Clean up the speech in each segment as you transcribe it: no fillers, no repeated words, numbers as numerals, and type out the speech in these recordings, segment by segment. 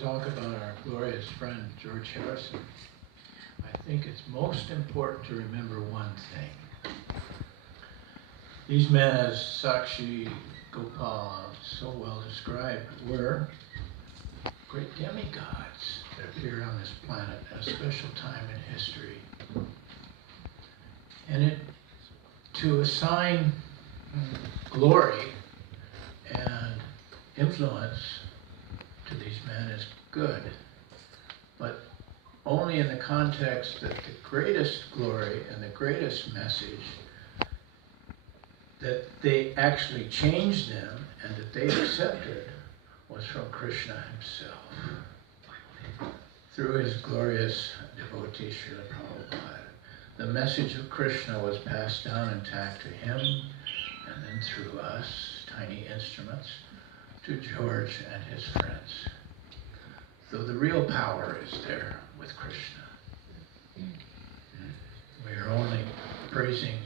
talk about our glorious friend George Harrison, I think it's most important to remember one thing. These men, as Sakshi Gopal so well described, were great demigods that appeared on this planet at a special time in history. And to assign glory and influence to these men is good, but only in the context that the greatest glory and the greatest message that they actually changed them and that they accepted was from Krishna himself through his glorious devotee Srila Prabhupada. The message of Krishna was passed down intact to him and then through us, tiny instruments, to George and his friends. So the real power is there with Krishna. We are only praising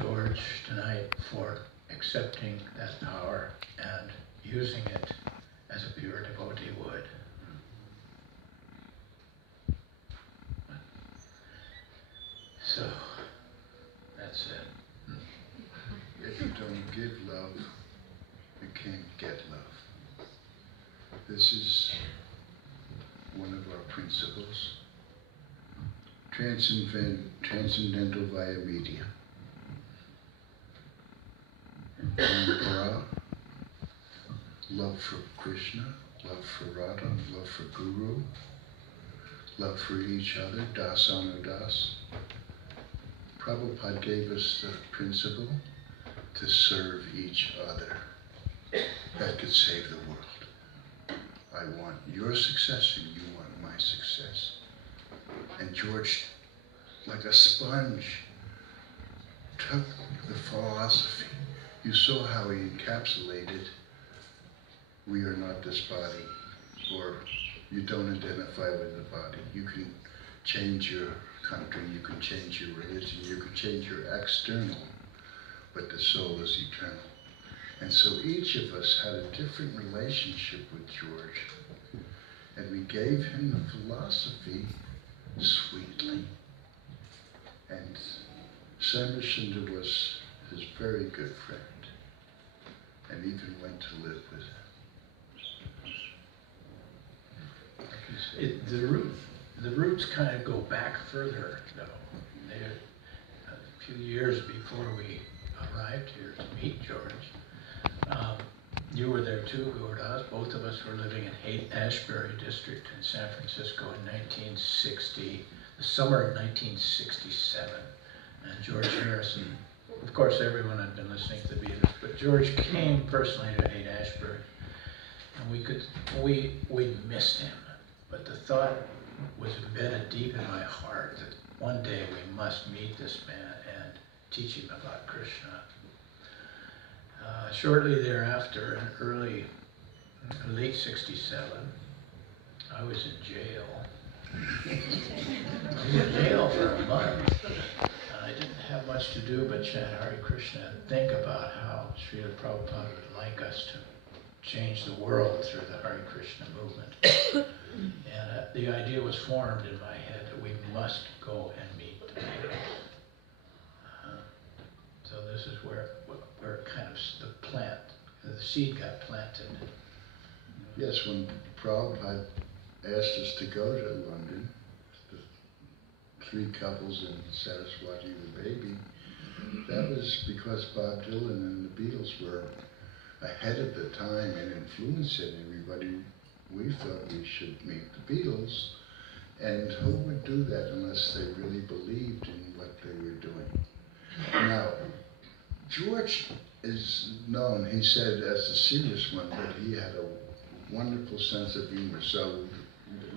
George tonight for accepting that power and using it as a pure devotee would. So, that's it. If you don't give love, you can't get love. This is one of our principles. Transcendental via media. Para, love for Krishna, love for Radha, love for Guru, love for each other, das anudas. Prabhupada gave us the principle to serve each other. That could save the world. I want your success and you want my success. And George, like a sponge, took the philosophy. You saw how he encapsulated, we are not this body, or you don't identify with the body. You can change your country, you can change your religion, you can change your external, but the soul is eternal. And so each of us had a different relationship with George, and we gave him the philosophy sweetly. And Shyamsundar was his very good friend, and even went to live with him. The roots kind of go back further, though. A few years before we arrived here to meet George, you were there too, Gurudasa. Both of us were living in Haight-Ashbury district in San Francisco in 1960, the summer of 1967. And George Harrison, of course everyone had been listening to the Beatles, but George came personally to Haight-Ashbury, and we missed him. But the thought was embedded deep in my heart that one day we must meet this man and teach him about Krishna. Shortly thereafter, in late '67, I was in jail. I was in jail for a month. I didn't have much to do but chant Hare Krishna and think about how Srila Prabhupada would like us to change the world through the Hare Krishna movement. And the idea was formed in my head that we must go and meet the Beatles. So this is where kind of the seed got planted. Yes, when Prabhupada asked us to go to London, the three couples and Saraswati the baby, that was because Bob Dylan and the Beatles were ahead of the time and influencing everybody. We thought we should meet the Beatles, and who would do that unless they really believed in what they were doing? Now, George is known, he said, as the serious one, but he had a wonderful sense of humor. So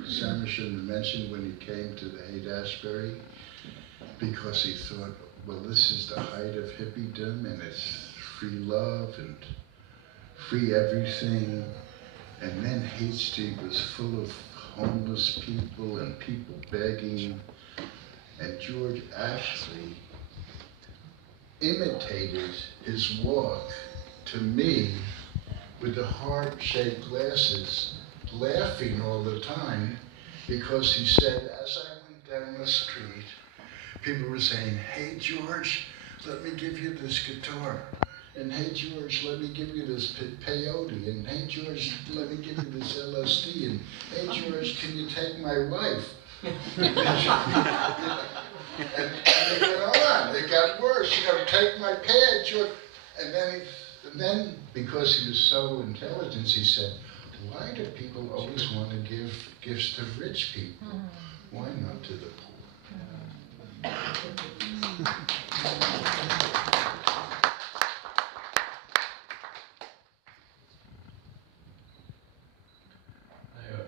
Shyamsundar mentioned when he came to the Haight-Ashbury, because he thought, well, this is the height of hippiedom, and it's free love and free everything. And then Haight Street was full of homeless people and people begging. And George actually imitated his walk to me with the heart-shaped glasses laughing all the time because he said, as I went down the street, people were saying, "Hey George, let me give you this guitar." And "Hey George, let me give you this peyote." And "Hey George, let me give you this LSD." And "Hey George, can you take my wife?" And it went on. It got worse. "Take my pad, George." And then because he was so intelligent, he said, "Why do people always want to give gifts to rich people? Why not to the poor?"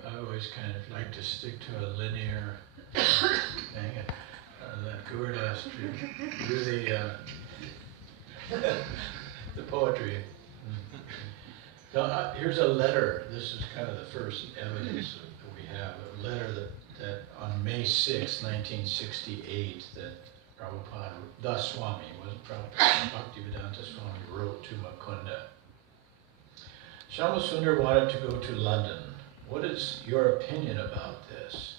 I always kind of like to stick to a linear thing. That Gurudasa do the poetry. So, here's a letter. This is kind of the first evidence that we have. A letter that on May 6, 1968, that Prabhupada, the Swami, it wasn't Prabhupada, Bhaktivedanta Swami, wrote to Mukunda. Shyamsundar wanted to go to London. What is your opinion about this?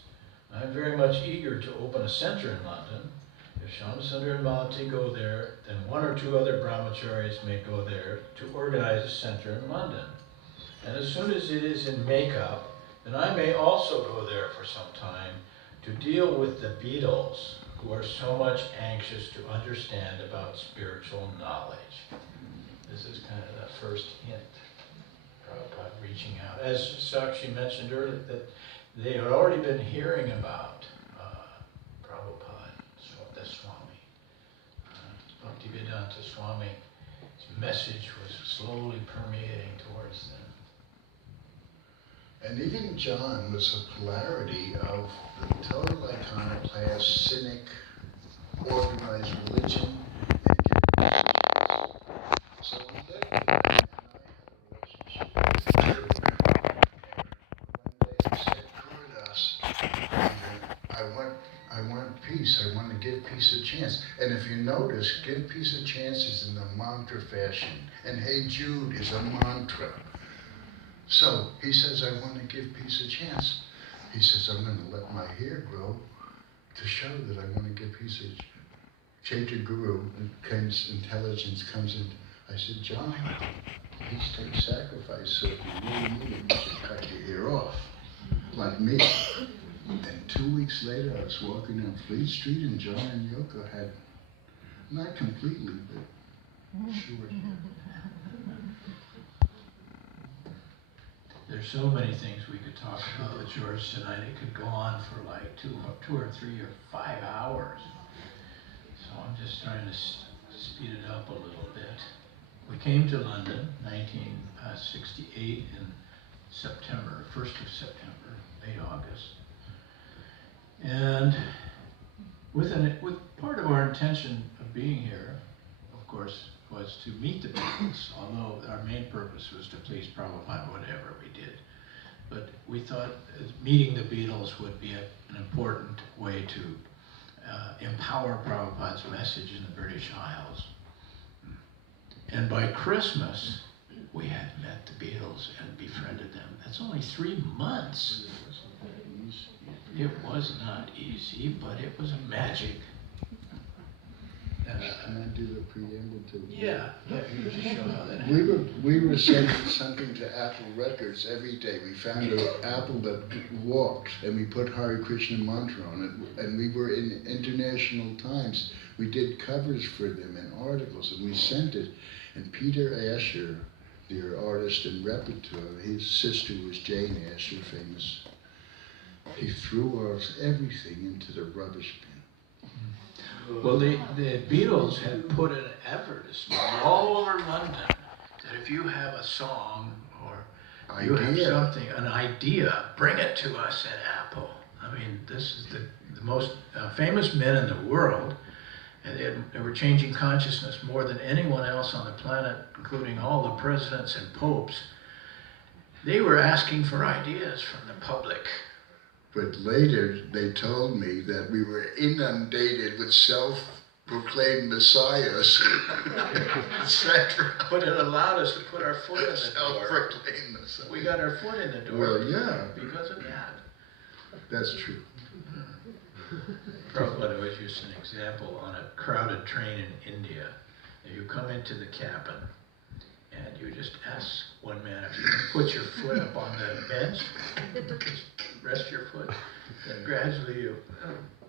I'm very much eager to open a center in London. If Shyamsundar and Malati go there, then one or two other brahmacharis may go there to organize a center in London. And as soon as it is in makeup, then I may also go there for some time to deal with the Beatles, who are so much anxious to understand about spiritual knowledge. This is kind of the first hint. Prabhupada reaching out. As Sakshi mentioned earlier, that they had already been hearing about Prabhupada, the Swami. Bhaktivedanta Swami's message was slowly permeating towards them. And even John was a polarity of the total iconoclast, cynic, organized religion, and giving messages. So we lived with him, and I had a relationship with him. And one day he said, "Gurudasa, I want peace. I want to give peace a chance." And if you notice, give peace a chance is in the mantra fashion. And Hey Jude is a mantra. So he says, "I want to give peace a chance." He says, "I'm going to let my hair grow to show that I want to give peace a chance." Chaitra Guru, intelligence comes in. I said, "John, peace takes sacrifice, so if you really need it, you should cut your hair off, like me." And 2 weeks later, I was walking on Fleet Street, and John and Yoko had, not completely, but short hair. There's so many things we could talk about with George tonight. It could go on for like two or 3 or 5 hours. So I'm just trying to speed it up a little bit. We came to London, 1968 in September, 1st of September, late August. And with part of our intention of being here, of course, was to meet the Beatles, although our main purpose was to please Prabhupada, whatever we did. But we thought meeting the Beatles would be an important way to empower Prabhupada's message in the British Isles. And by Christmas, we had met the Beatles and befriended them. That's only 3 months. It was not easy, but it was a magic. Can I do the preamble to? Yeah, you just show how that happened. We were sending something to Apple Records every day. We found an apple that walked, and we put Hare Krishna mantra on it. And we were in International Times. We did covers for them and articles, and we sent it. And Peter Asher, the artist and repertoire, his sister was Jane Asher, famous. He threw everything into the rubbish bin. Well, the Beatles had put an advertisement all over London that if you have a song or you have something, an idea, bring it to us at Apple. I mean, this is the most famous men in the world, and they were changing consciousness more than anyone else on the planet, including all the presidents and popes. They were asking for ideas from the public. But later, they told me that we were inundated with proclaimed messiahs, etc. But it allowed us to put our foot in the door. Self-proclaimed messiahs. We got our foot in the door. Well, yeah, Because of that. that's true. Prabhupada was used an example on a crowded train in India. You come into the cabin and you just ask one man if you can put your foot up on the bench, just rest your foot, and gradually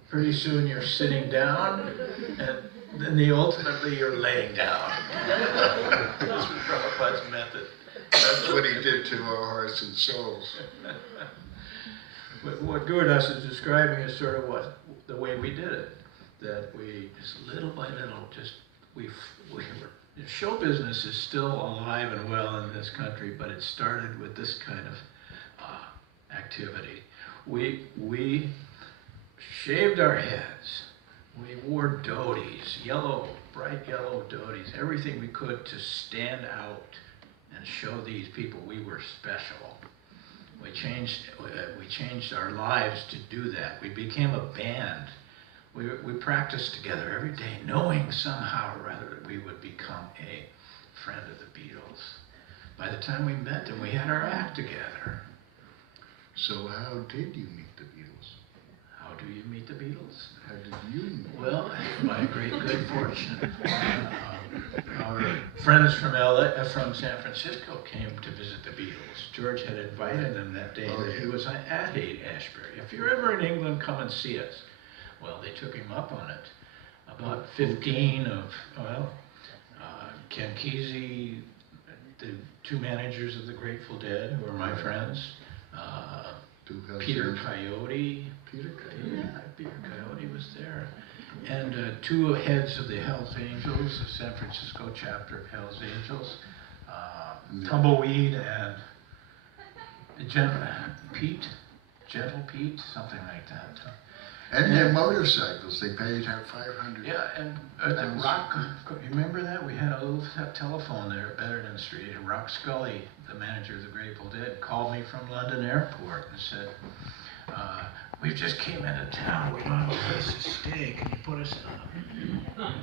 pretty soon you're sitting down, and then ultimately you're laying down. That's what Prabhupada's method. That's what he did to our hearts and souls. What Gurudasa is describing is sort of the way we did it. That we just little by little, show business is still alive and well in this country, but it started with this kind of activity. We shaved our heads. We wore dhotis, bright yellow dhotis, everything we could to stand out and show these people we were special. We changed our lives to do that. We became a band. We practiced together every day, knowing somehow or other that we would become a friend of the Beatles. By the time we met them, we had our act together. So how did you meet the Beatles? How do you meet the Beatles? How did you meet them? Well, by great good fortune. Our friends from San Francisco came to visit the Beatles. George had invited them that day that he was at Haight-Ashbury. If you're ever in England, come and see us. Well, they took him up on it. About 15 Ken Kesey, the two managers of the Grateful Dead, who are my friends. Peter Coyote. Yeah, Peter Coyote was there. And two heads of the Hells Angels, the San Francisco chapter of Hells Angels, Tumbleweed and Gentle Pete, something like that. And their motorcycles, they paid out $500. Yeah, and the Rock, you remember that? We had a little telephone there at Betterton Street, and Rock Scully, the manager of the Grateful Dead, called me from London Airport and said, we just came into town, we don't have a place to stay, can you put us up?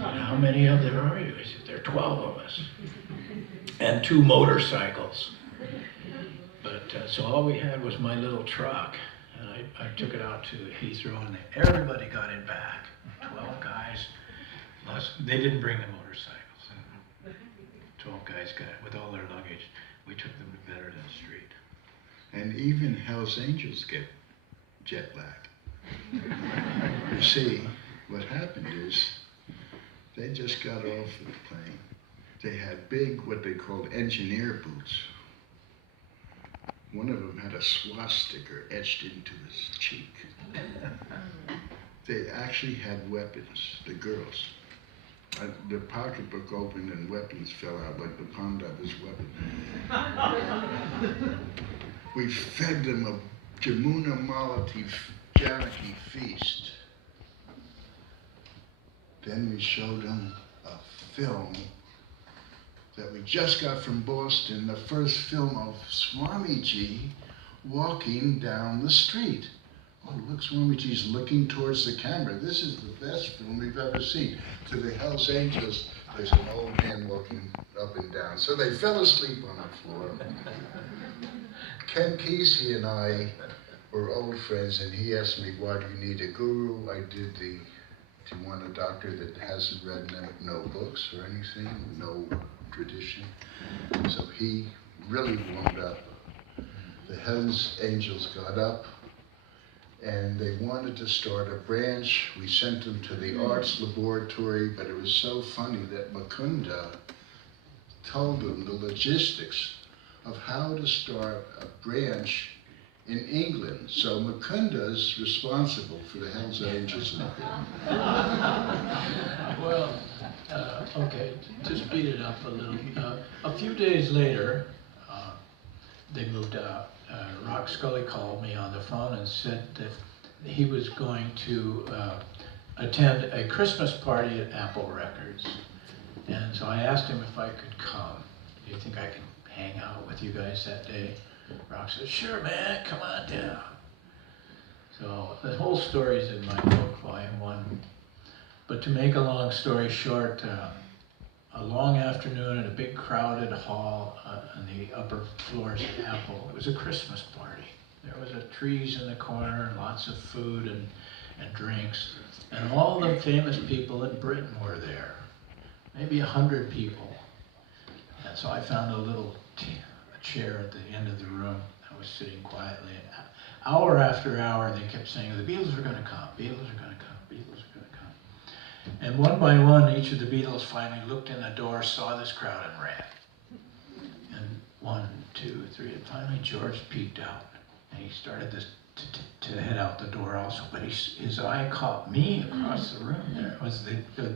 How many of them are you? I said, there are 12 of us, and 2 motorcycles. But so all we had was my little truck. And I took it out to Heathrow, and everybody got in back. 12 guys. They didn't bring the motorcycles. 12 guys got it with all their luggage. We took them to Betterton Street. And even Hells Angels get jet lag. You see, what happened is they just got off the plane. They had big, what they called engineer boots. One of them had a swastika etched into his cheek. They actually had weapons, the girls. The pocketbook opened and weapons fell out like the Panda's weapon. We fed them a Jamuna Malati Janaki feast. Then we showed them a film that we just got from Boston, the first film of Swamiji walking down the street. Oh, look, Swamiji's looking towards the camera. This is the best film we've ever seen. To the Hells Angels, there's an old man walking up and down. So they fell asleep on the floor. Ken Kesey and I were old friends, and he asked me, why do you need a guru? I did do you want a doctor that hasn't read no books or anything, no tradition? So he really warmed up. The Hells Angels got up, and they wanted to start a branch. We sent them to the arts laboratory, but it was so funny that Mukunda told them the logistics of how to start a branch in England. So Mukunda's responsible for the Hells Angels. Well, okay, to speed it up a little. A few days later, they moved out. Rock Scully called me on the phone and said that he was going to attend a Christmas party at Apple Records. And so I asked him if I could come. Do you think I can hang out with you guys that day? Rock said, sure man, come on down. So the whole story's in my book, volume 1. But to make a long story short, a long afternoon in a big crowded hall on the upper floors of Apple. It was a Christmas party. There was trees in the corner, lots of food and drinks, and all the famous people in Britain were there. Maybe 100 people. And so I found a chair at the end of the room. I was sitting quietly. And hour after hour, they kept saying, the Beatles are going to come, Beatles are going to come, Beatles are going to come. And one by one, each of the Beatles finally looked in the door, saw this crowd, and ran. And 1, 2, 3, and finally George peeked out. And he started to head out the door also, but his eye caught me across the room. There it was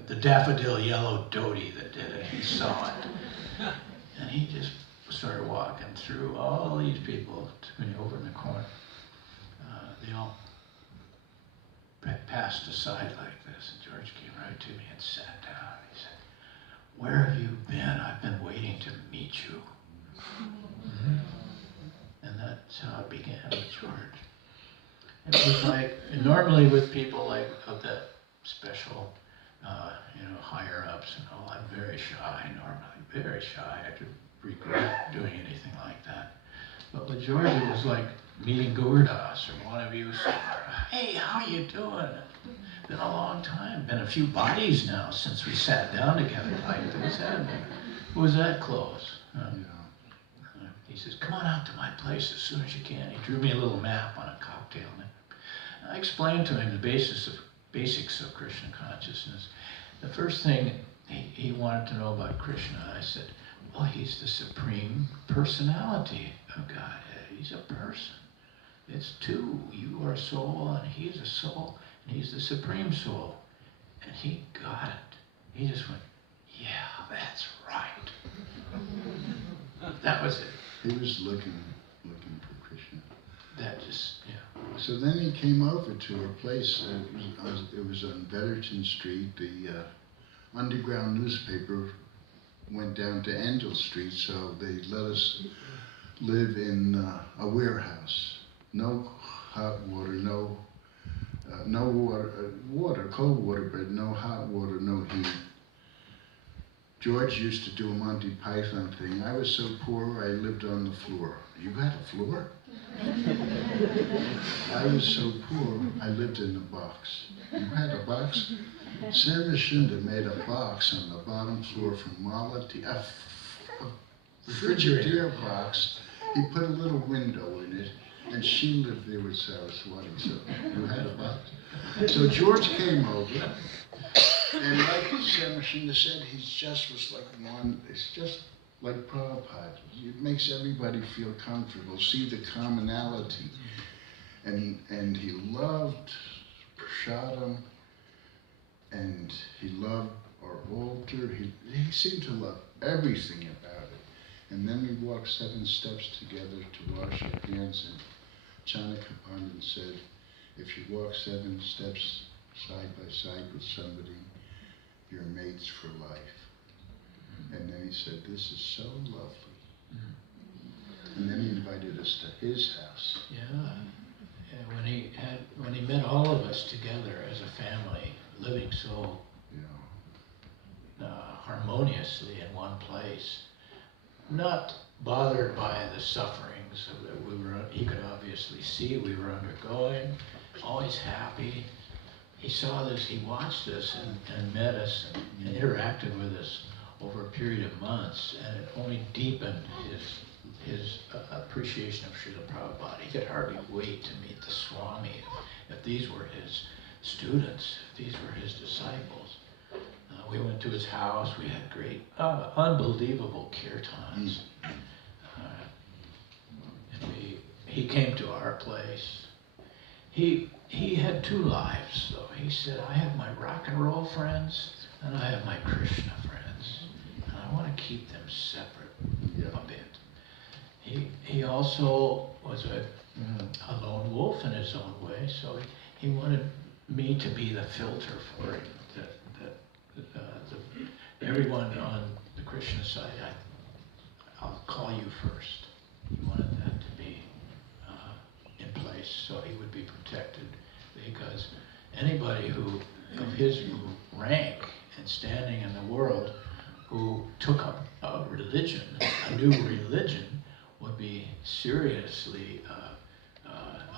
the daffodil yellow Doty that did it. He saw it. And he just started walking through all these people, took me over in the corner. They all passed aside like this, and George came right to me and sat down. He said, "Where have you been? I've been waiting to meet you." Mm-hmm. And that's how it began with George. It was like, normally with people like of that special, higher ups and all, I'm very shy normally, very shy. I could regret doing anything like that. But with George, it was like meeting Gurudasa or one of you somewhere. Hey, how you doing? Been a long time. Been a few bodies now since we sat down together like this, hasn't it? It was that close. He says, come on out to my place as soon as you can. He drew me a little map on a cocktail. And I explained to him the basics of Krishna consciousness. The first thing he wanted to know about Krishna, I said, well, he's the supreme personality of Godhead. He's a person. It's two. You are a soul and he's a soul. And he's the supreme soul. And he got it. He just went, yeah, that's right. That was it. He was looking for Krishna. That just, yeah. So then he came over to a place, it was on Betterton Street. The underground newspaper went down to Angel Street, so they let us live in a warehouse. No hot water, no water, cold water, but no hot water, no heat. George used to do a Monty Python thing. I was so poor, I lived on the floor. You got a floor? I was so poor, I lived in a box. You had a box? Shyamsundar made a box on the bottom floor from Malati, a refrigerator box. He put a little window in it, and she lived there with Saraswati, so you had a box. So George came over, and like Shyamsundar said, he just was like one, it's just like Prabhupada. It makes everybody feel comfortable, see the commonality. And he loved prasadam, and he loved our altar. He seemed to love everything about it. And then we walked 7 steps together to wash our hands, and Chanakya Pandit said, if you walk 7 steps side by side with somebody, you're mates for life. And then he said, this is so lovely. And then he invited us to his house. Yeah. When he met all of us together as a family, living so harmoniously in one place, not bothered by the sufferings that he could obviously see we were undergoing, always happy. He saw this, he watched us and met us and interacted with us over a period of months, and it only deepened his appreciation of Srila Prabhupada. He could hardly wait to meet the Swami if these were his students, if these were his disciples. We went to his house, we had great, unbelievable kirtans. And he came to our place. He had 2 lives, though. He said, I have my rock and roll friends, and I have my Krishna friends. And I want to keep them separate a bit. He also was a lone wolf in his own way, so he wanted me to be the filter for him. Everyone on the Krishna side, I'll call you first. He wanted that to be in place so he would be protected, because anybody who of his rank and standing in the world who took up a religion, a new religion, would be seriously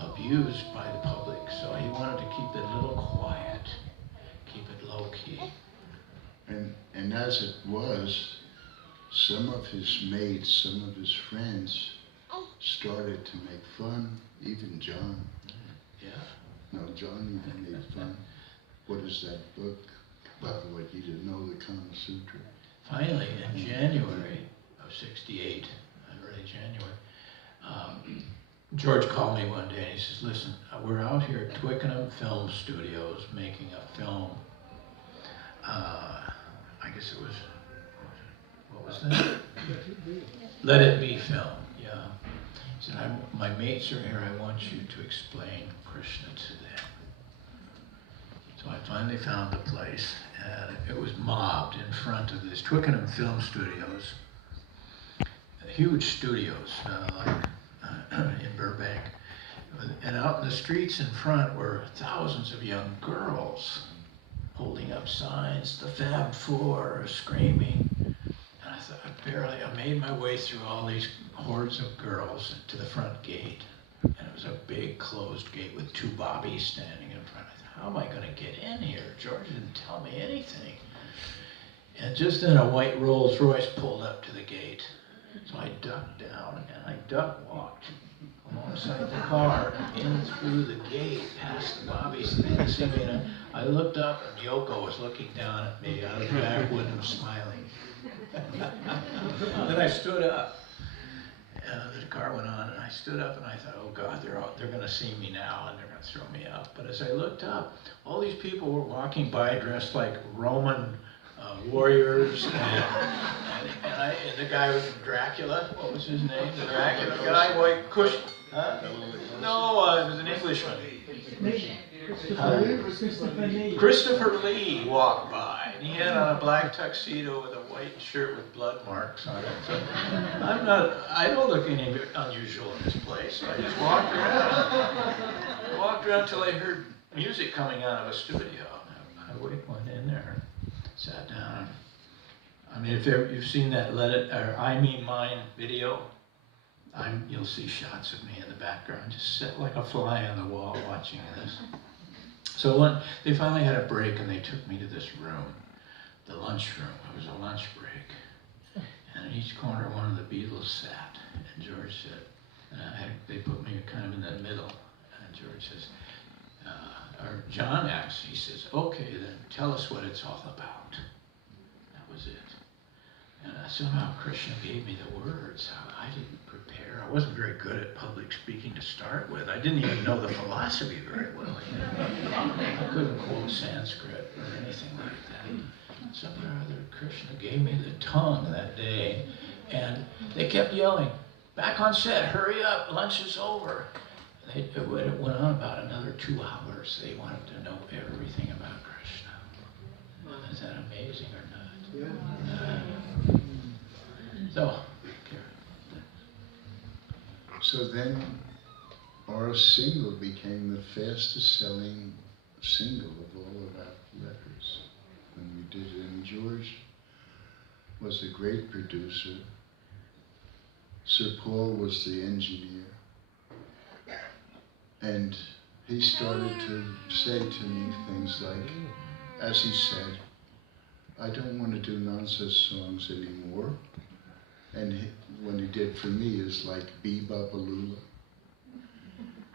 abused by the public. So he wanted to keep it a little quiet, keep it low key. And as it was, some of his mates, some of his friends started to make fun, even John. Yeah. No, John even made fun. What is that book? By the way, he didn't know the Kama Sutra. Finally, in January of '68, early January, George called me one day and he says, listen, we're out here at Twickenham Film Studios making a film. I guess it was, what was that? Let It Be film, yeah. He said, my mates are here, I want you to explain Krishna to them. So I finally found the place, and it was mobbed in front of this Twickenham Film Studios, huge studios in Burbank. And out in the streets in front were thousands of young girls holding up signs, the Fab Four, screaming. And I thought, I made my way through all these hordes of girls to the front gate. And it was a big closed gate with two bobbies standing in front. I thought, how am I gonna get in here? George didn't tell me anything. And just then a white Rolls Royce pulled up to the gate. So I ducked down and I duck walked alongside the car in through the gate past the bobbies. And they see me, and I looked up and Yoko was looking down at me out of the back window smiling. Then I stood up. The car went on and I stood up and I thought, oh God, they're gonna see me now and they're gonna throw me out. But as I looked up, all these people were walking by dressed like Roman warriors, and the guy with Dracula, what was his name? The Dracula guy, White Cush, huh? No, it was an Englishman. Christopher Lee walked by, and he had on a black tuxedo with a white shirt with blood marks on it. So I don't look any unusual in this place. So I just walked around till I heard music coming out of a studio. I went in there, sat down. I mean, if you've seen that Let It, or I Mean Mine video, you'll see shots of me in the background, just sit like a fly on the wall watching this. So when they finally had a break and they took me to this room, the lunch room. It was a lunch break. And in each corner one of the Beatles sat. And George said, they put me kind of in the middle. And George says, or John asks, he says, okay then, tell us what it's all about. That was it. And somehow Krishna gave me the words. I didn't prepare. I wasn't very good at public speaking to start with. I didn't even know the philosophy very well. I couldn't quote Sanskrit or anything like that. Somehow or other, Krishna gave me the tongue that day. And they kept yelling, back on set, hurry up, lunch is over. It went on about another 2 hours. They wanted to know everything about Krishna. Is that amazing or not? Yeah. So then our single became the fastest selling single of all of our records when we did it. And George was a great producer. Sir Paul was the engineer. And he started to say to me things like, as he said, I don't want to do nonsense songs anymore. And when he did for me is like Beba Balula,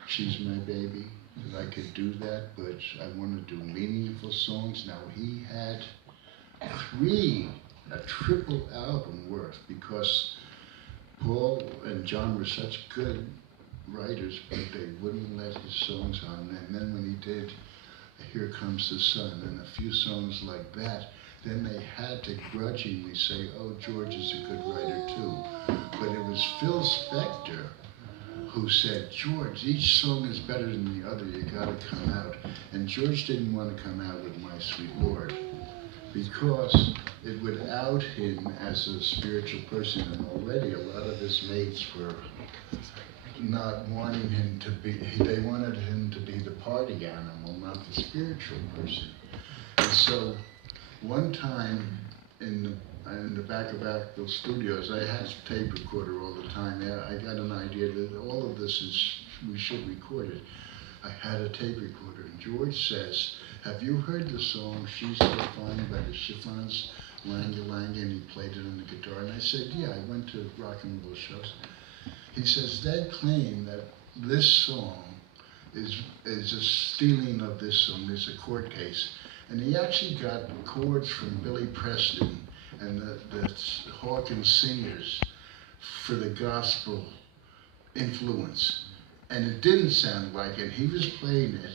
She's My Baby, that I could do that, but I want to do meaningful songs. Now he had a triple album worth, because Paul and John were such good writers, but they wouldn't let his songs on. And then when he did Here Comes the Sun and a few songs like that, then they had to grudgingly say, oh, George is a good writer too. But it was Phil Spector who said, George, each song is better than the other, you gotta come out. And George didn't want to come out with My Sweet Lord, because it would out him as a spiritual person, and already a lot of his mates were not wanting him to be, they wanted him to be the party animal, not the spiritual person. And so one time in the back of Actville Studios, I had a tape recorder all the time. I got an idea that all of this is, we should record it. I had a tape recorder, and George says, have you heard the song She's So Fine by the Chiffons, Langa Langa, and he played it on the guitar. And I said, yeah, I went to rock and roll shows. He says, they claim that this song is a stealing of this song, there's a court case. And he actually got chords from Billy Preston and the Hawkins Singers for the gospel influence. And it didn't sound like it. He was playing it,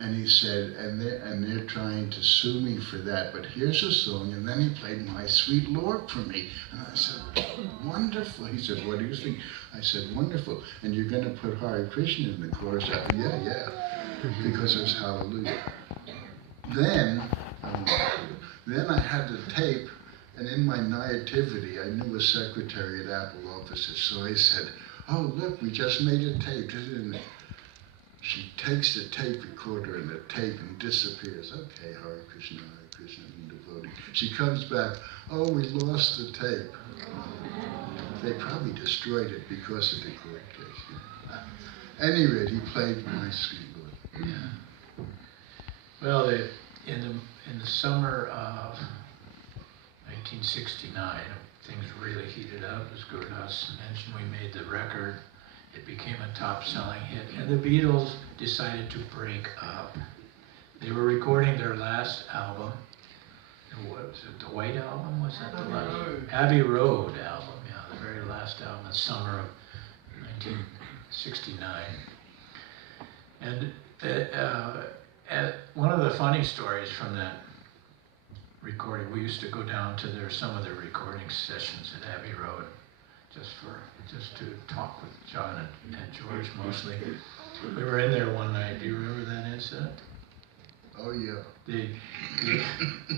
and he said, and they're trying to sue me for that, but here's a song, and then he played My Sweet Lord for me. And I said, wonderful. He said, what do you think? I said, wonderful. And you're going to put Hare Krishna in the chorus? I said, yeah, because it's Hallelujah. Then I had the tape, and in my naivety, I knew a secretary at Apple offices, so I said, oh, look, we just made a tape. And she takes the tape recorder and the tape and disappears. Okay, Hare Krishna, I'm devotee. She comes back, oh, we lost the tape. They probably destroyed it because of the court case. Anyway, he played My Sweet Lord. Yeah. Well, in the summer of 1969, things really heated up. As Gurudasa mentioned, we made the record. It became a top-selling hit, and the Beatles decided to break up. They were recording their last album. What was it, the White Album? Was that the last? Abbey Road album, yeah, the very last album, the summer of 1969. And one of the funny stories from that recording, we used to go down to some of their recording sessions at Abbey Road, just to talk with John and George mostly. We were in there one night. Do you remember that incident? Oh yeah.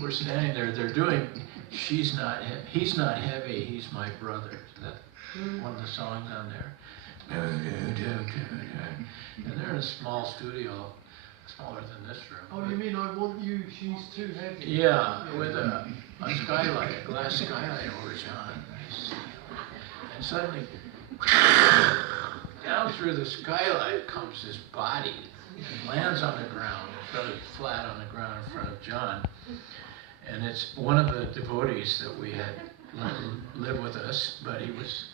We're standing there. They're doing He's Not Heavy, He's My Brother. That one of the songs on there. And they're in a small studio, smaller than this room. Oh, you mean I Want You, She's Too Heavy? Yeah, with a skylight, a glass skylight over John. And suddenly, down through the skylight comes this body and lands on the ground, flat on the ground in front of John. And it's one of the devotees that we had live with us, but he was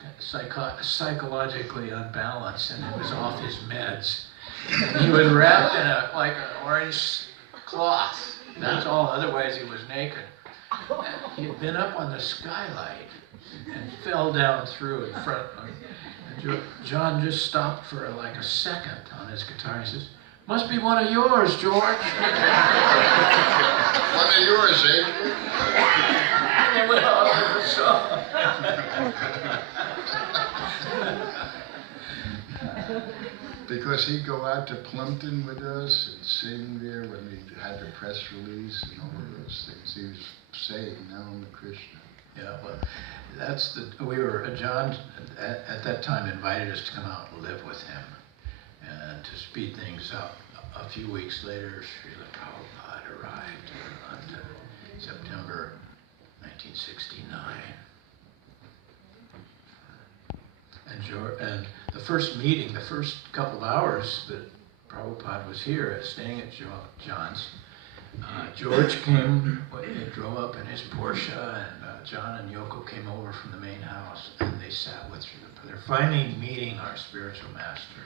psychologically unbalanced and he was off his meds. And he was wrapped in like an orange cloth. That's all. Otherwise, he was naked. And he had been up on the skylight and fell down through in front of him. And John just stopped for like a second on his guitar. He says, "Must be one of yours, George." One of yours, eh? And he went on with the song. Because he'd go out to Plumpton with us and sing there when we had the press release and all of those things. He was saying, now I'm a Krishna. Yeah, well, John at that time invited us to come out and live with him. And to speed things up, a few weeks later, Srila Prabhupada arrived in London, September 1969. And the first meeting, the first couple of hours that Prabhupada was here, staying at John's, George came, he drove up in his Porsche, and John and Yoko came over from the main house, and they sat with her. They're finally meeting our spiritual master,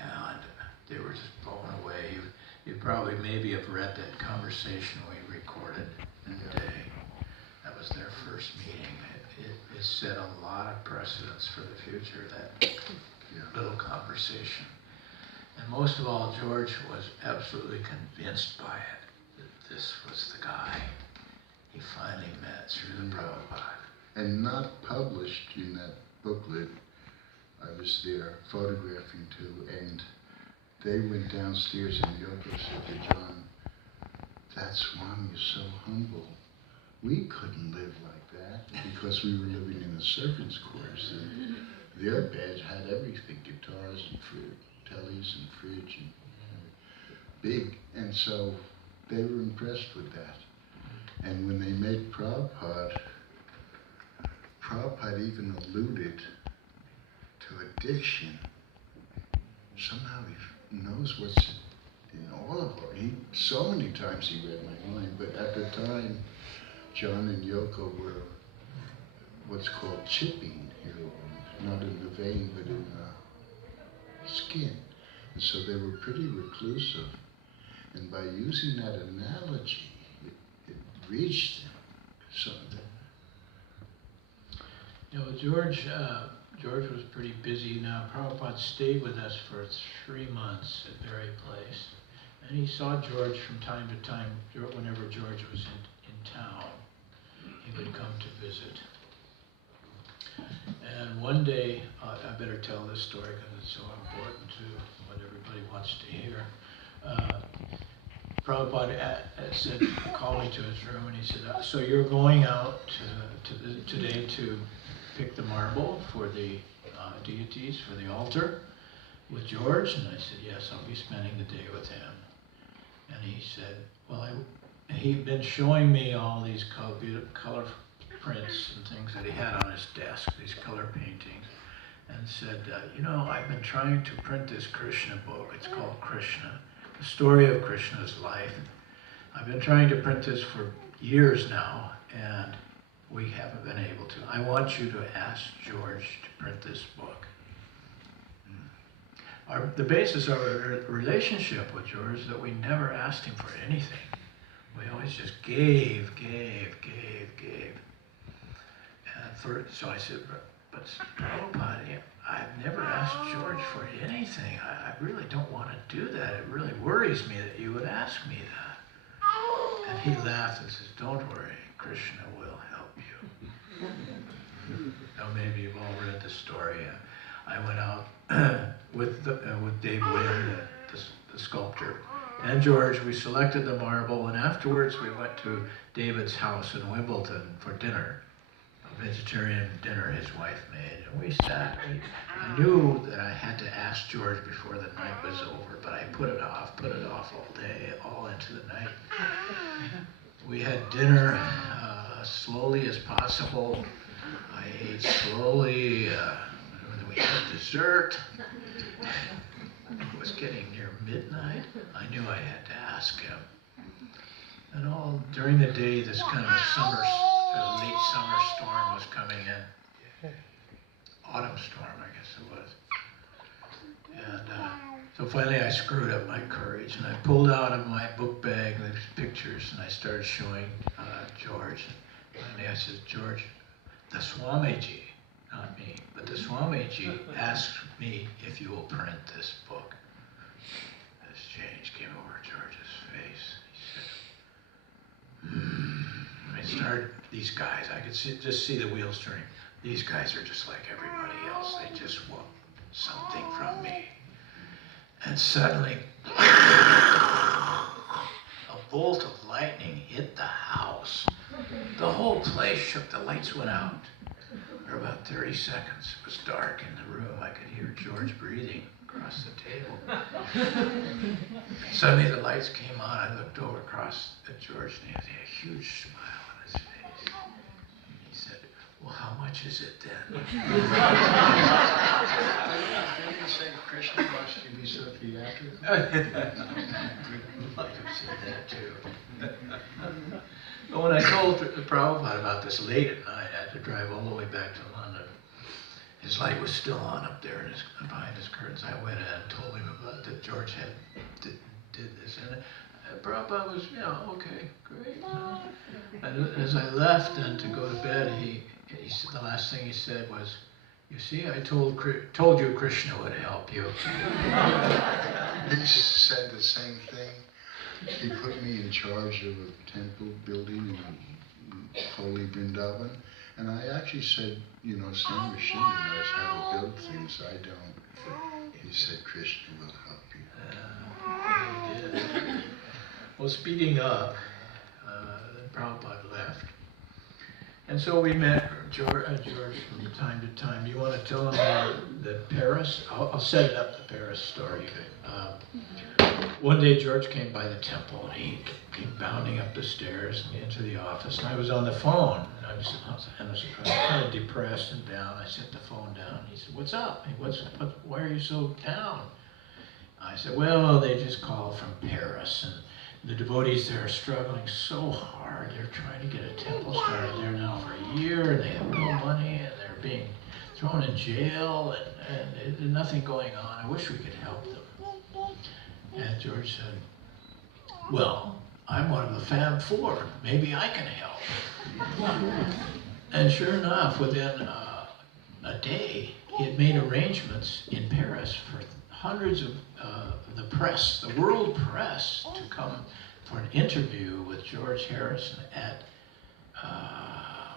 and they were just blown away. You probably maybe have read that conversation we recorded in the day. That was their first meeting. It set a lot of precedents for the future, that little conversation. And most of all, George was absolutely convinced by it, that this was the guy he finally met through the Prabhupada. And not published in that booklet. I was there photographing too, and they went downstairs and Yoko said to John, "That's why you're so humble. We couldn't live like that because we were living in the servants' quarters. And their bed had everything, guitars and tellies and fridge and big. And so they were impressed with that. And when they met Prabhupada, Prabhupada even alluded to addiction. Somehow he knows what's in all of us. So many times he read my mind, but at the time, John and Yoko were what's called chipping heroin, not in the vein, but in the skin. And so they were pretty reclusive. And by using that analogy, it reached them. So George was pretty busy. Now, Prabhupada stayed with us for 3 months at Berry Place. And he saw George from time to time, whenever George was in town. He would come to visit. And one day, I better tell this story because it's so important to what everybody wants to hear. Prabhupada said, called me to his room and he said, so you're going out today to pick the marble for the deities, for the altar with George? And I said, yes, I'll be spending the day with him. And he said, well, he'd been showing me all these color prints and things that he had on his desk, these color paintings, and said, I've been trying to print this Krishna book. It's called Krishna, the story of Krishna's life. I've been trying to print this for years now, and we haven't been able to. I want you to ask George to print this book. The basis of our relationship with George is that we never asked him for anything. We always just gave. And so I said, but Prabhupada, I've never asked George for anything. I really don't want to do that. It really worries me that you would ask me that. And he laughed and says, don't worry, Krishna will help you. Now maybe you've all read the story. I went out with Dave Wynn, the sculptor, and George. We selected the marble, and afterwards we went to David's house in Wimbledon for dinner, a vegetarian dinner his wife made. And we sat. I knew that I had to ask George before the night was over, but I put it off all day, all into the night. We had dinner slowly as possible. I ate slowly. We had dessert. It was getting near midnight. I knew I had to ask him. And all during the day, this kind of late summer storm was coming in. Autumn storm, I guess it was. And so finally I screwed up my courage and I pulled out of my book bag these pictures and I started showing George. Finally I said, George, the Swamiji, not me, but the Swamiji asked me if you will print this book. This change came over George's face. He said, I started, these guys, I could just see the wheels turning. These guys are just like everybody else. They just want something from me. And suddenly, a bolt of lightning hit the house. The whole place shook, the lights went out. For about 30 seconds, it was dark in the room. I could hear George breathing across the table. Suddenly the lights came on. I looked over across at George and he had a huge smile on his face. He said, well, how much is it then? Didn't you say Krishna wants to be so theatrical? Might have said that too. But when I told Prabhupada about this late at night, I had to drive all the way back to London. His light was still on up there behind his curtains. I went in and told him about that George had did this. And Prabhupada was, okay, great. And as I left and to go to bed, he said, the last thing he said was, you see, I told you Krishna would help you. He said the same thing. He put me in charge of a temple building in Holy Vrindavan. And I actually said, Sam Rishindi knows how to build things. I don't. He said, Krishna will help you. He did. Well, speeding up, then Prabhupada left. And so we met George from time to time. Do you want to tell them the Paris? I'll set it up, the Paris story. One day George came by the temple and he came bounding up the stairs and into the office. And I was on the phone and I was kind of depressed and down. I set the phone down. He said, "What's up? Why are you so down?" I said, "Well, they just called from Paris and the devotees there are struggling so hard. They're trying to get a temple started there now for a year, and they have no money, and they're being thrown in jail, and there's nothing going on. I wish we could help them." And George said, "Well, I'm one of the Fab Four. Maybe I can help." And sure enough, within a day, he had made arrangements in Paris for hundreds of the press, the world press, to come for an interview with George Harrison at,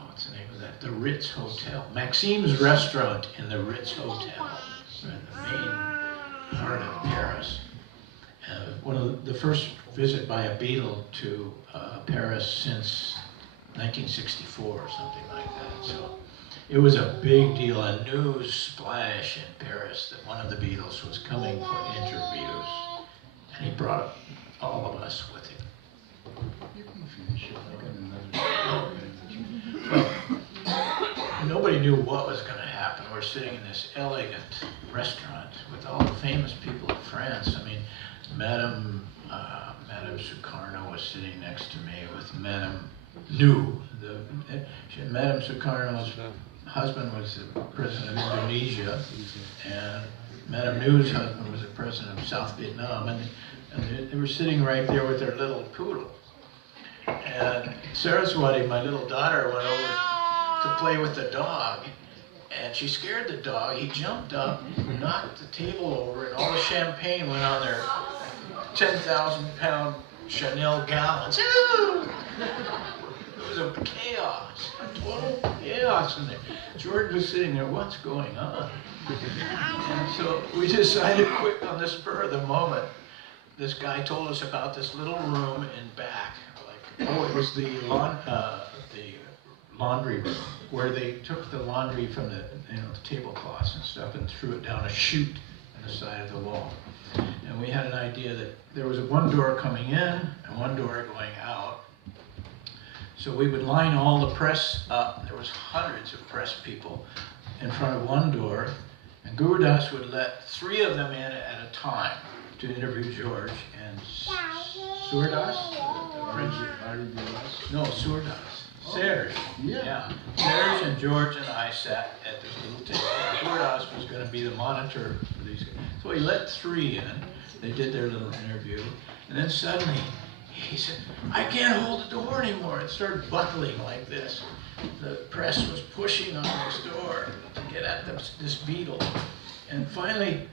what's the name of that? The Ritz Hotel. Maxime's restaurant in the Ritz Hotel, in the main part of Paris. One of the first visit by a Beatle to Paris since 1964 or something like that. So it was a big deal, a news splash in Paris that one of the Beatles was coming for interviews, and he brought all of us with him. You can finish it. I got another. Well, nobody knew what was going to happen. We're sitting in this elegant restaurant with all the famous people of France. I mean, Madame Sukarno was sitting next to me with Madame Nu. Madame Sukarno's husband was the president of Indonesia, and Madame Nu's husband was the president of South Vietnam, and they were sitting right there with their little poodle. And Saraswati, my little daughter, went over to play with the dog, and she scared the dog. He jumped up, knocked the table over, and all the champagne went on their 10,000-pound Chanel gallons. It was a chaos, a total chaos in there. George was sitting there, what's going on? And so we decided quick on the spur of the moment. This guy told us about this little room in back. It was the laundry room, where they took the laundry from the tablecloths and stuff and threw it down a chute on the side of the wall. And we had an idea that there was one door coming in and one door going out. So we would line all the press up. There was hundreds of press people in front of one door, and Gurudas would let 3 of them in at a time to interview George. And Surdas? No, Surdas. Serge. Yeah. Serge and George and I sat at this little table. Gurudas was going to be the monitor for these guys. So he let 3 in. They did their little interview. And then suddenly he said, "I can't hold the door anymore." It started buckling like this. The press was pushing on this door to get at this beetle. And finally,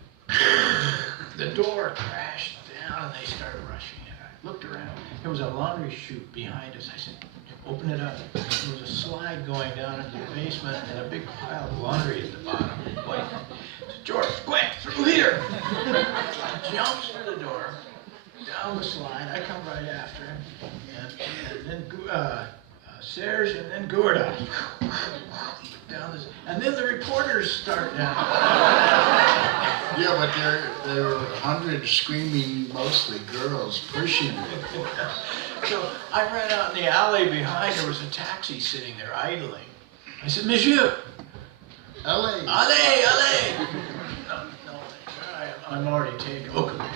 the door crashed down and they started rushing in. I looked around. There was a laundry chute behind us. I said, "Open it up." There was a slide going down into the basement and a big pile of laundry at the bottom. Like, "George, quick, through here!" He jumps through the door, down the slide. I come right after him. And then Serge and then Gurda. Down this, and then the reporters start down. Yeah, but there were hundreds screaming, mostly girls, pushing it. So I ran out in the alley behind. There was a taxi sitting there idling. I said, "Monsieur, Allez! allez, allez!" No, I'm already taken. Okay.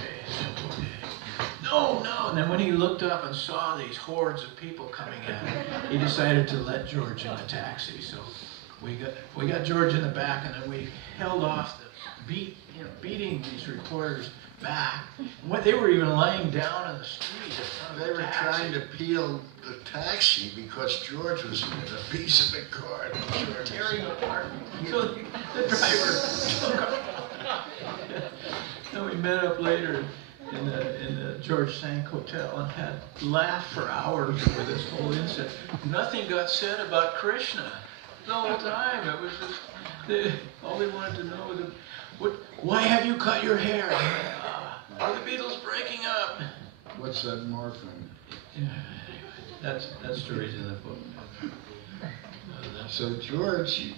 No. And then when he looked up and saw these hordes of people coming at him, he decided to let George in the taxi. So we got George in the back, and then we held off beating these reporters back. They were even laying down in the street. They were trying to peel the taxi because George was in a piece of the car. Tearing apart. So the driver took off. Then we met up later in the George Sank Hotel and had laughed for hours over this whole incident. Nothing got said about Krishna the whole time. It was just all they wanted to know was, "Why have you cut your hair? Are the Beatles breaking up?" What's that mark on? Yeah, that story's in the book. So George,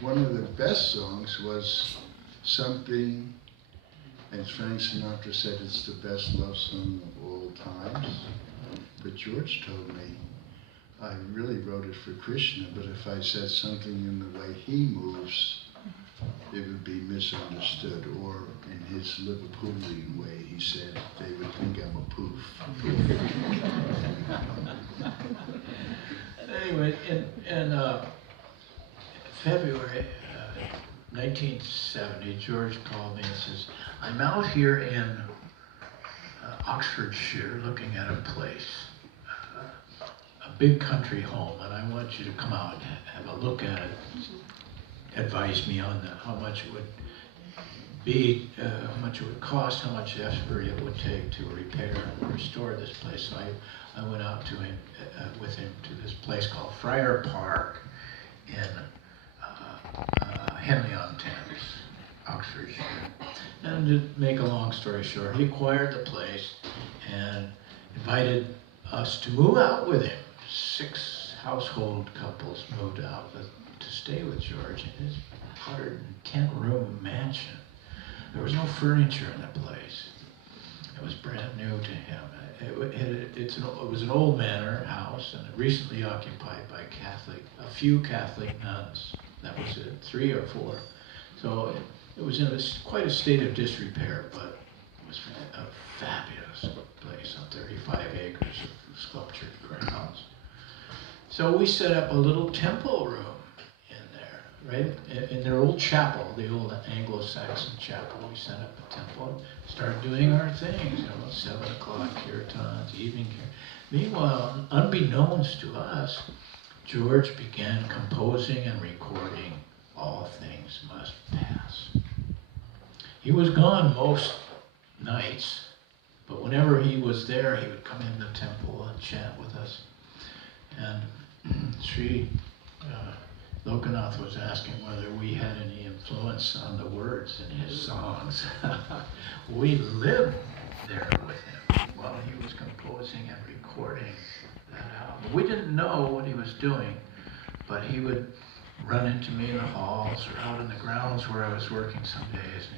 one of the best songs was Something, and Frank Sinatra said it's the best love song of all times. But George told me I really wrote it for Krishna, but if I said something in the way he moves, it would be misunderstood. Or in his Liverpoolian way, he said, they would think I'm a poof. Anyway, in February 1970, George called me and says, I'm out here in Oxfordshire looking at a place, a big country home, and I want you to come out and have a look at it, advise me on how much it would be, how much it would cost, how much effort it would take to repair and restore this place. So I went out to him, with him to this place called Friar Park in Henley-on-Thames, Oxfordshire. And to make a long story short, he acquired the place and invited us to move out with him. 6 household couples moved out to stay with George in his 110-room mansion. There was no furniture in the place. It was brand new to him. It was an old manor house and recently occupied by a few Catholic nuns. That was it, 3 or 4. So it was in quite a state of disrepair, but it was a fabulous place on 35 acres of sculptured grounds. So we set up a little temple room in there, right? In their old chapel, the old Anglo-Saxon chapel, we set up a temple, started doing our things, 7 o'clock kirtans, evening kirtans. Meanwhile, unbeknownst to us, George began composing and recording All Things Must Pass. He was gone most nights, but whenever he was there, he would come in the temple and chat with us. And Sri Lokanath was asking whether we had any influence on the words in his songs. We lived there with him while he was composing and recording that album. We didn't know what he was doing, but he would run into me in the halls or out in the grounds where I was working some days,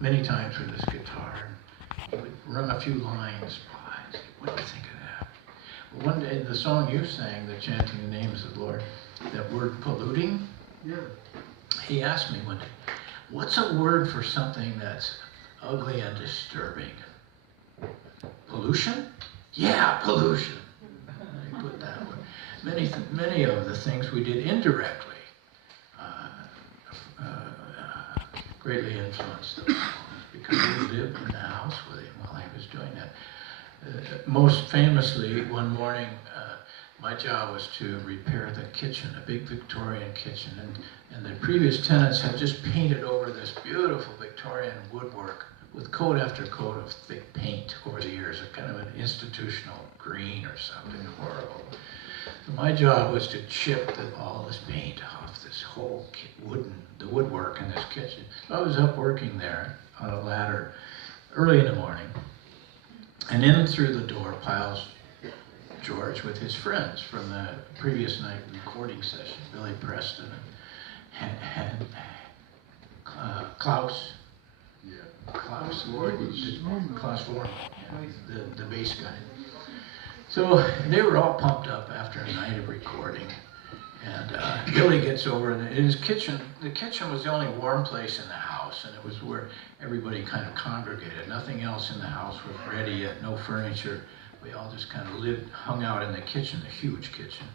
many times with his guitar. He would run a few lines by and say, what do you think of that? One day, the song you sang, the chanting the names of the Lord, that word polluting, Yeah. he asked me one day, what's a word for something that's ugly and disturbing? Pollution? Yeah, pollution. He put that word. Many of the things we did indirectly greatly influenced the because we lived in the house with him while he was doing that. Most famously, one morning, my job was to repair the kitchen, a big Victorian kitchen, and the previous tenants had just painted over this beautiful Victorian woodwork with coat after coat of thick paint over the years, a kind of an institutional green or something horrible. So my job was to chip all this paint off this whole the woodwork in this kitchen. So I was up working there on a ladder early in the morning, and in through the door piles George with his friends from the previous night recording session, Billy Preston and Klaus. Yeah. Klaus Lorden, the bass guy. So they were all pumped up after a night of recording, and Billy gets over in his kitchen. The kitchen was the only warm place in the house, and it was where everybody kind of congregated. Nothing else in the house was ready yet, no furniture. We all just kind of hung out in the kitchen, the huge kitchen.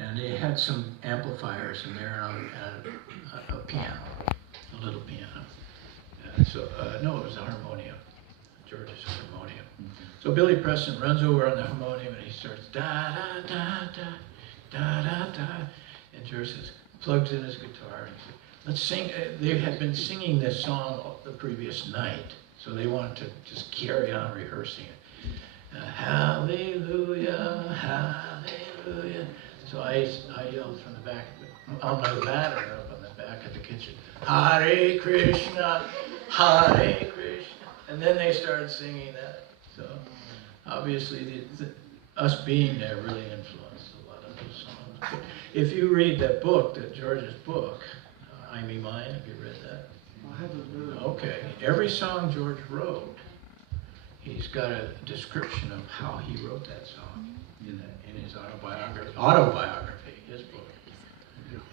And they had some amplifiers in there and a piano, a little piano. No, it was a harmonium, George's harmonium. So Billy Preston runs over on the harmonium and he starts da da da da da da da, and George plugs in his guitar and says, let's sing. They had been singing this song the previous night, so they wanted to just carry on rehearsing it. Hallelujah, hallelujah. So I yelled from the back, on my ladder up on the back of the kitchen, Hare Krishna, Hare Krishna. And then they started singing that. So obviously us being there really influenced a lot of those songs. If you read that book, that George's book, I Me Mine, have you read that? I haven't heard. Okay, every song George wrote, he's got a description of how he wrote that song in his autobiography, his book.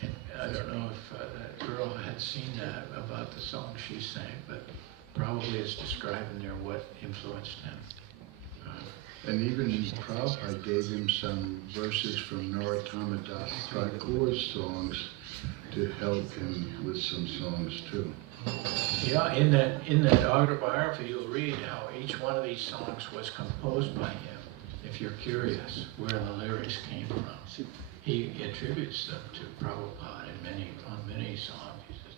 And I don't know if that girl had seen that about the song she sang, but probably it's describing there what influenced him. And even Prabhupada gave him some verses from Narottama Das Thakur's songs to help him with some songs too. Yeah, in that autobiography, you'll read how each one of these songs was composed by him. If you're curious where the lyrics came from, he attributes them to Prabhupada on many songs. He says,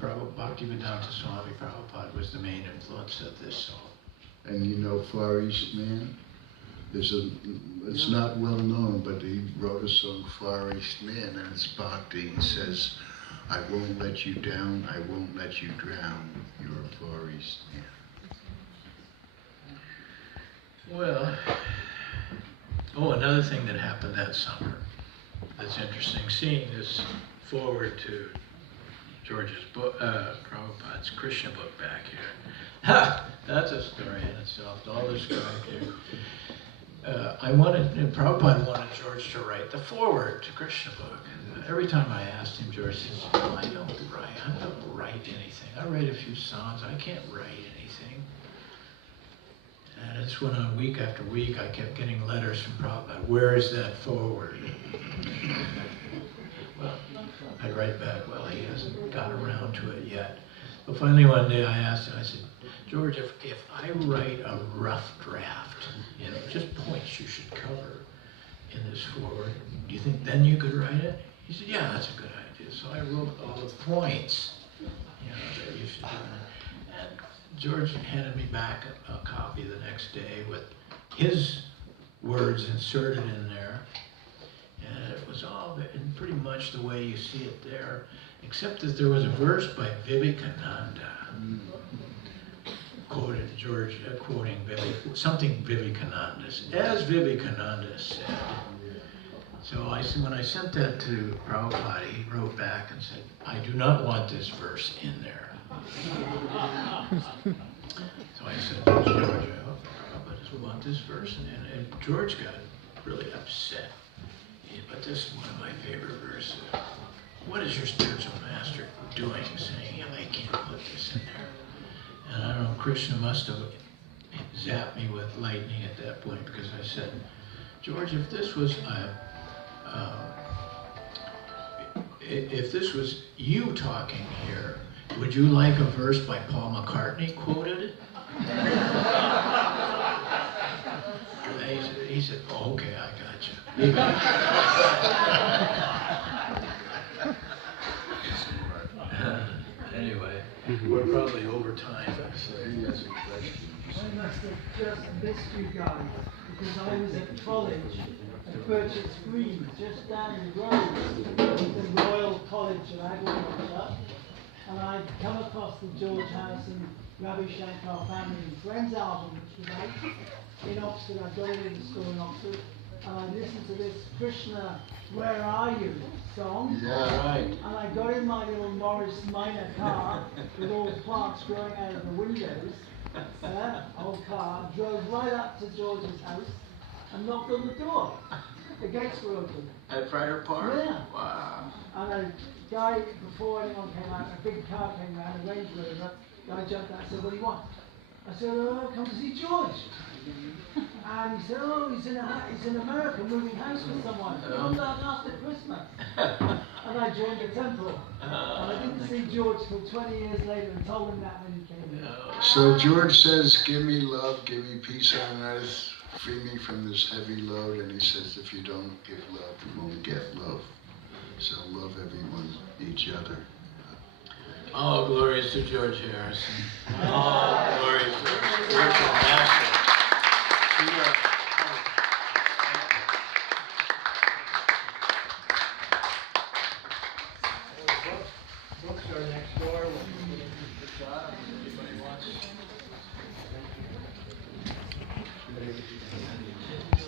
Bhaktivedanta Swami Prabhupada was the main influence of this song. And you know Far East Man? It's not well known, but he wrote a song, Far East Man, and it's Bhakti. He says, I won't let you down, I won't let you drown, you're a Far East Man. Well, another thing that happened that summer that's interesting, seeing this forward to George's book, Prabhupada's Krishna book back here. Ha! That's a story in itself, all this going here. Prabhupada wanted George to write the foreword to Krishna book. And every time I asked him, George says, I don't write anything. I write a few songs, I can't write anything. And it's when week after week I kept getting letters from Prabhupada, where is that foreword? Well, I'd write back, well, he hasn't got around to it yet. But finally one day I asked him, I said, George, if I write a rough draft, just points you should cover in this foreword, do you think then you could write it? He said, yeah, that's a good idea. So I wrote all the points, that you should do. And George handed me back a copy the next day with his words inserted in there. And it was all in pretty much the way you see it there, except that there was a verse by Vivekananda. Quoted George, quoting something Vivekananda, as Vivekananda said. So when I sent that to Prabhupada, he wrote back and said, I do not want this verse in there. So I said, George, I hope Prabhupada doesn't want this verse. And George got really upset. But this is one of my favorite verses. What is your spiritual master doing, saying, I can't put this in there? And I don't know, Krishna must have zapped me with lightning at that point, because I said, George, if this was you talking here, would you like a verse by Paul McCartney quoted? He said, oh, okay, I got you. Leave it. Anyway, we're probably over time. He has a question. I must have just missed you guys, because I was at college at Birch's Green, just down the road, the Royal College of Agriculture, and I'd come across the George House and Ravi Shankar Family and Friends album, which was out in Oxford. I got it in the store in Oxford, and I listened to this Krishna, Where Are You song. Yeah, right. And I got in my little Morris Minor car with all the plants growing out of the windows, old car, drove right up to George's house and knocked on the door. The gates were open. At Friar Park? Yeah. Wow. And a guy, before anyone came out, a big car came around, a Range Rover, guy jumped out and said, what do you want? I said, come to see George. And he said, oh, he's in America moving house with someone. Come down after Christmas. And I joined the temple. And I didn't see George till 20 years later and told him that when he came in. So George says, give me love, give me peace on earth, free me from this heavy load. And he says, if you don't give love, you won't get love. So love everyone, each other. All glories to George Harrison. All glories to our spiritual master.